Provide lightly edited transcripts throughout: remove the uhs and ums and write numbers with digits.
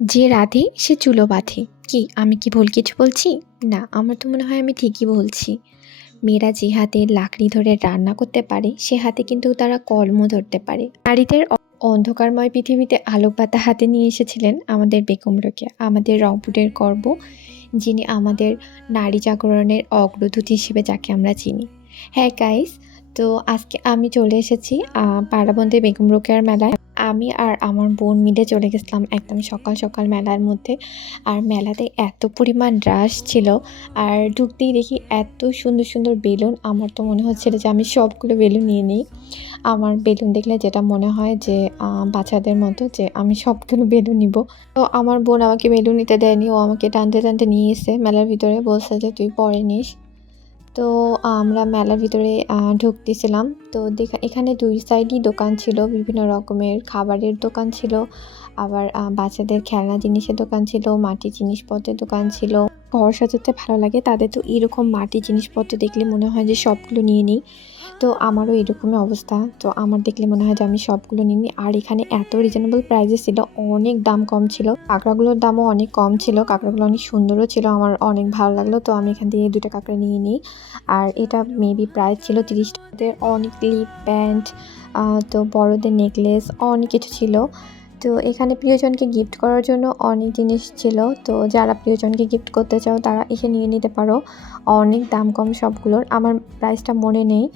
যে রাঁধে সে চুলো বাঁধে। কি আমি কি ভুল কিছু বলছি? না, আমার তো মনে হয় আমি ঠিকই বলছি। মেয়েরা যে হাতে লাকড়ি ধরে রান্না করতে পারে সে হাতে কিন্তু তারা কলমও ধরতে পারে। নারীদের অন্ধকারময় পৃথিবীতে আলোকবাতা হাতে নিয়ে এসেছিলেন আমাদের বেগম রোকেয়া, আমাদের রংপুরের গর্ব, যিনি আমাদের নারী জাগরণের অগ্রদূত হিসেবে যাকে আমরা চিনি। হ্যাঁ গাইস, তো আজকে আমি চলে এসেছি পাড়াবন্ধে বেগম রোকেয়ার মেলায়। আমি আর আমার বোন মিলে চলে গেছিলাম একদম সকাল সকাল মেলার মধ্যে। আর মেলাতে এত পরিমাণ রাশ ছিল, আর ঢুকতেই দেখি এত সুন্দর সুন্দর বেলুন। আমার তো মনে হচ্ছিল যে আমি সবগুলো বেলুন নিয়ে নিই। আমার বেলুন দেখলে যেটা মনে হয় যে বাচ্চাদের মতো যে আমি সবগুলো বেলুন নিব। তো আমার বোন আমাকে বেলুন নিতে দেয়নি, ও আমাকে টানতে টানতে নিয়ে এসে মেলার ভিতরে বলছে যে তুই পরে নিস। তো আমরা মেলার ভিতরে ঢুকতেছিলাম। তো এখানে দুই সাইডই দোকান ছিল, বিভিন্ন রকমের খাবারের দোকান ছিল, আবার বাচ্চাদের খেলনা জিনিসের দোকান ছিল, মাটির জিনিসপত্রের দোকান ছিল। ঘর সাজাতে ভালো লাগে তাদের, তো এরকম মাটির জিনিসপত্র দেখলে মনে হয় যে সবগুলো নিয়ে নিই। তো আমারও এরকমই অবস্থা, তো আমার দেখলে মনে হয় যে আমি সবগুলো নিয়ে নিই। আর এখানে এত রিজনেবল প্রাইসে ছিল, অনেক দাম কম ছিল। কাঁকড়াগুলোর দামও অনেক কম ছিল, কাঁকড়াগুলো অনেক সুন্দরও ছিল, আমার অনেক ভালো লাগলো। তো আমি এখান থেকে 2টা কাঁকড়া নিয়ে নিই। আর এটা মেবি প্রাইস ছিল 30 টাকাতে। অনেক ক্লিপ, প্যান্ট, তো বড়দের নেকলেস, অনেক কিছু ছিল। তো এখানে প্রিয়জনকে গিফট করার জন্য অনেক জিনিস ছিল। তো যারা প্রিয়জনকে গিফট করতে চাও তারা এসে নিয়ে নিতে পারো। অনেক দাম কম সবগুলোর, আমার প্রাইসটা মনে নেই।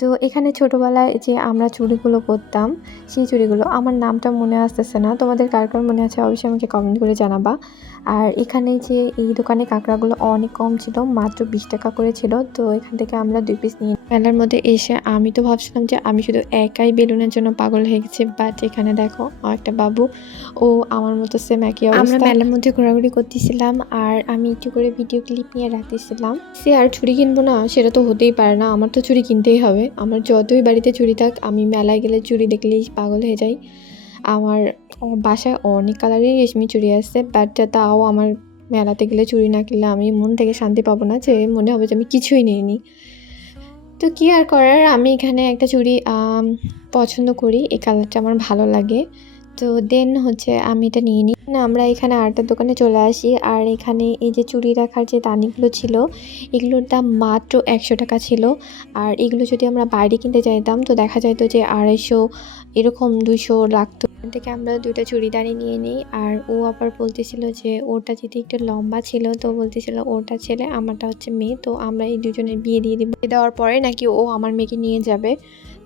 তো এখানে ছোটোবেলায় যে আমরা চুড়িগুলো পরতাম, সেই চুড়িগুলো, আমার নামটা মনে আসতেছে না, তোমাদের কার কার মনে আছে অবশ্যই আমাকে কমেন্ট করে জানাবা। আর এখানে যে এই দোকানে কাঁকড়াগুলো অনেক কম ছিল, মাত্র 20 টাকা করে ছিল। তো এখান থেকে আমরা 2 পিস নিয়ে মেলার মধ্যে এসে আমি তো ভাবছিলাম যে আমি শুধু একাই বেলুনের জন্য পাগল হয়ে গেছি, বাট এখানে দেখো একটা বাবু, ও আমার মতো সেম একই অবস্থা। আমরা মেলার মধ্যে ঘোরাঘুরি করতেছিলাম আর আমি একটু করে ভিডিও ক্লিপ নিয়ে রাখতেছিলাম। সে আর চুড়ি কিনবো না সেটা তো হতেই পারে না, আমার তো চুড়ি কিনতেই হবে। আমার যতই বাড়িতে চুড়ি থাক, আমি মেলায় গেলে চুড়ি দেখলেই পাগল হয়ে যাই। আমার বাসায় অনেক কালারের রেশমি চুড়ি আছে, বাট তাও আমার মেলাতে গেলে চুড়ি না কিনলে আমি মন থেকে শান্তি পাবো না, যে মনে হবে যে আমি কিছুই নিইনি। তো কি আর করার, আমি এখানে একটা চুড়ি পছন্দ করি, এই কালারটা আমার ভালো লাগে। তো দেন হচ্ছে আমি এটা নিয়ে নিই। আমরা এখানে আরেকটা দোকানে চলে আসি, আর এখানে এই যে চুড়ি রাখার যে দানিগুলো ছিল, এগুলোর দাম মাত্র 100 টাকা ছিল। আর এগুলো যদি আমরা বাইরে কিনতে চাইতাম তো দেখা যাইতো যে 250 এরকম 200 লাগতো। এখান থেকে আমরা 2টা চুড়িদারি নিয়ে নিই। আর ও আবার বলতেছিল যে ওটা যদি একটু লম্বা ছিল, তো বলতেছিল ওটা ছেলে আমারটা হচ্ছে মেয়ে, তো আমরা এই দুজনের বিয়ে দিয়ে দিব। দেওয়ার পরে নাকি ও আমার মেয়েকে নিয়ে যাবে।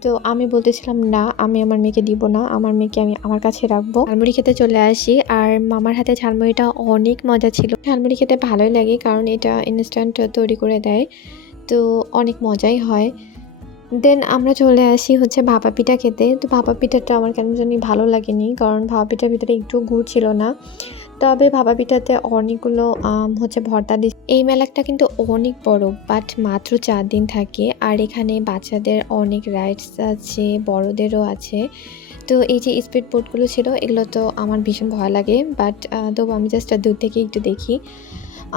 তো আমি বলতেছিলাম না, আমি আমার মেয়েকে দিব না, আমার মেয়েকে আমি আমার কাছে রাখবো। ঝালমুড়ি খেতে চলে আসি, আর মামার হাতে ঝালমুড়িটা অনেক মজা ছিল। ঝালমুড়ি খেতে ভালোই লাগে কারণ এটা ইনস্ট্যান্ট তৈরি করে দেয়, তো অনেক মজাই হয়। দেন আমরা চলে আসি হচ্ছে ভাপা পিঠা খেতে। তো ভাপা পিঠাটা আমার কেন জানি ভালো লাগেনি, কারণ ভাপা পিঠার ভিতরে একটু গুড় ছিল না। তবে ভাপা পিঠাতে অনেকগুলো হচ্ছে ভর্তা দিচ্ছে। এই মেলাটা কিন্তু অনেক বড়, বাট মাত্র 4 দিন থাকে। আর এখানে বাচ্চাদের অনেক রাইডস আছে, বড়দেরও আছে। তো এই যে স্পিড বোটগুলো ছিল, এগুলো তো আমার ভীষণ ভয় লাগে, বাট তবু আমি জাস্ট দূর থেকে একটু দেখি,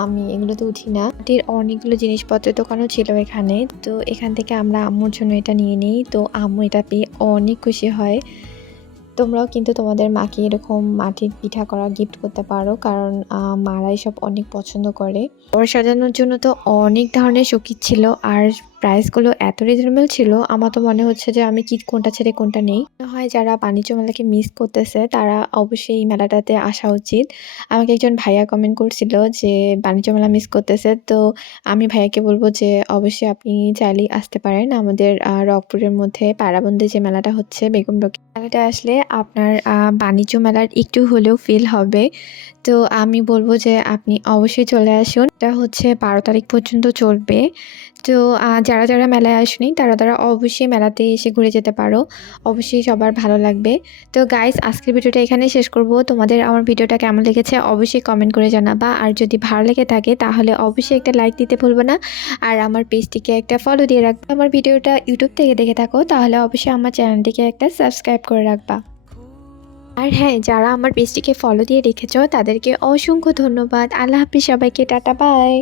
আমি এগুলোতে উঠি না। মাটির অনেকগুলো জিনিসপত্রের দোকানও ছিল এখানে। তো এখান থেকে আমরা আম্মুর জন্য এটা নিয়ে নিই, তো আম্মু এটা পেয়ে অনেক খুশি হয়। তোমরাও কিন্তু তোমাদের মাকে এরকম মাটির পিঠা করা গিফট করতে পারো, কারণ মারা এসব অনেক পছন্দ করে। ঘর সাজানোর জন্য তো অনেক ধরনের শোকেস ছিল, আর প্রাইসগুলো এত রিজনেবল ছিল, আমার তো মনে হচ্ছে যে আমি কোনটা ছেড়ে কোনটা নেই। মনে হয় যারা বাণিজ্য মেলাকে মিস করতেছে তারা অবশ্যই এই মেলাটাতে আসা উচিত। আমাকে একজন ভাইয়া কমেন্ট করছিল যে বাণিজ্য মেলা মিস করতেছে, তো আমি ভাইয়াকে বলবো যে অবশ্যই আপনি চাইলেই আসতে পারেন আমাদের রংপুরের মধ্যে পায়রাবন্দী যে মেলাটা হচ্ছে বেগম রোকেয়া মেলাটা আসলে আপনার বাণিজ্য মেলার একটু হলেও ফিল হবে। তো আমি বলবো যে আপনি অবশ্যই চলে আসুন, এটা হচ্ছে 12 তারিখ পর্যন্ত চলবে। তো যারা যারা মেলায় আসেনি তারা অবশ্যই মেলাতে এসে ঘুরে যেতে পারো, অবশ্যই সবার ভালো লাগবে। তো গাইস, আজকের ভিডিওটা এখানে শেষ করব। তোমাদের আমার ভিডিওটা কেমন লেগেছে অবশ্যই কমেন্ট করে জানাবা, আর যদি ভালো লেগে থাকে তাহলে অবশ্যই একটা লাইক দিতে ভুলবে না, আর আমার পেজটিকে একটা ফলো দিয়ে রাখবে। আমার ভিডিওটা ইউটিউব থেকে দেখে থাকো তাহলে অবশ্যই আমার চ্যানেলটিকে একটা সাবস্ক্রাইব করে রাখবা। আর হ্যাঁ, যারা আমার পেজটিকে ফলো দিয়ে রেখেছো তাদেরকে অসংখ্য ধন্যবাদ। আল্লাহ হাফিজ সবাইকে, টাটা বাই।